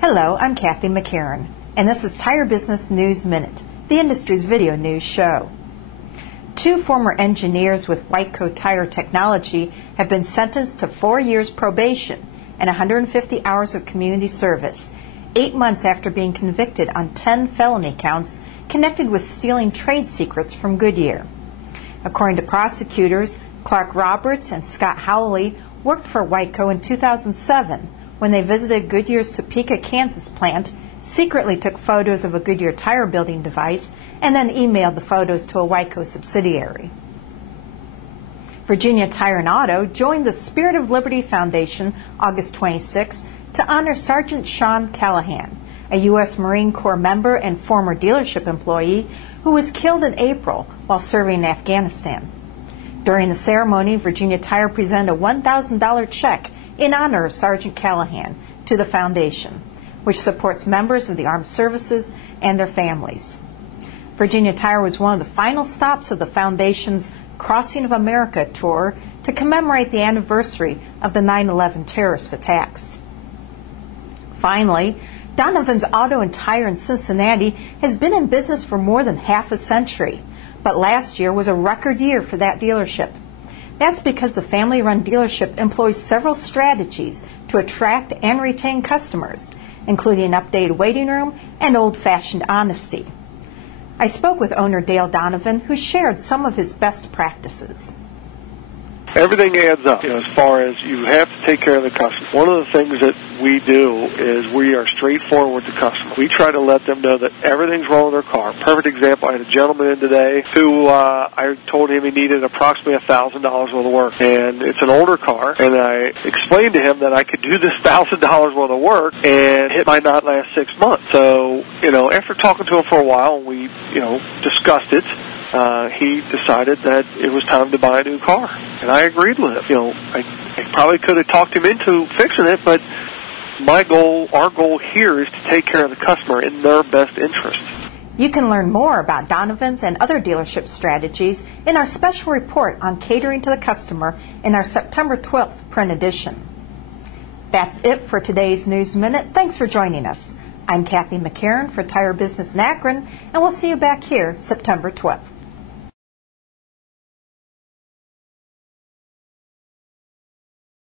Hello, I'm Kathy McCarran, and this is Tire Business News Minute, the industry's video news show. Two former engineers with Whiteco Tire Technology have been sentenced to 4 years probation and 150 hours of community service, 8 months after being convicted on 10 felony counts connected with stealing trade secrets from Goodyear. According to prosecutors, Clark Roberts and Scott Howley worked for Whiteco in 2007 when they visited Goodyear's Topeka, Kansas plant, secretly took photos of a Goodyear tire building device, and then emailed the photos to a Whiteco subsidiary. Virginia Tire and Auto joined the Spirit of Liberty Foundation August 26 to honor Sergeant Sean Callahan, a U.S. Marine Corps member and former dealership employee who was killed in April while serving in Afghanistan. During the ceremony, Virginia Tire presented a $1,000 check in honor of Sergeant Callahan to the foundation, which supports members of the armed services and their families. Virginia Tire was one of the final stops of the foundation's Crossing of America tour to commemorate the anniversary of the 9/11 terrorist attacks. Finally, Donovan's Auto and Tire in Cincinnati has been in business for more than half a century, but last year was a record year for that dealership. That's because the family-run dealership employs several strategies to attract and retain customers, including an updated waiting room and old-fashioned honesty. I spoke with owner Dale Donovan, who shared some of his best practices. Everything adds up, as far as you have to take care of the customer. One of the things that we do is we are straightforward with the customer. We try to let them know that everything's wrong with their car. Perfect example, I had a gentleman in today who I told him he needed approximately $1,000 worth of work. And it's an older car, and I explained to him that I could do this $1,000 worth of work and it might not last 6 months. So, after talking to him for a while, we, discussed it. He decided that it was time to buy a new car. And I agreed with him. I probably could have talked him into fixing it, but our goal here is to take care of the customer in their best interest. You can learn more about Donovan's and other dealership strategies in our special report on catering to the customer in our September 12th print edition. That's it for today's News Minute. Thanks for joining us. I'm Kathy McCarran for Tire Business in Akron, and we'll see you back here September 12th.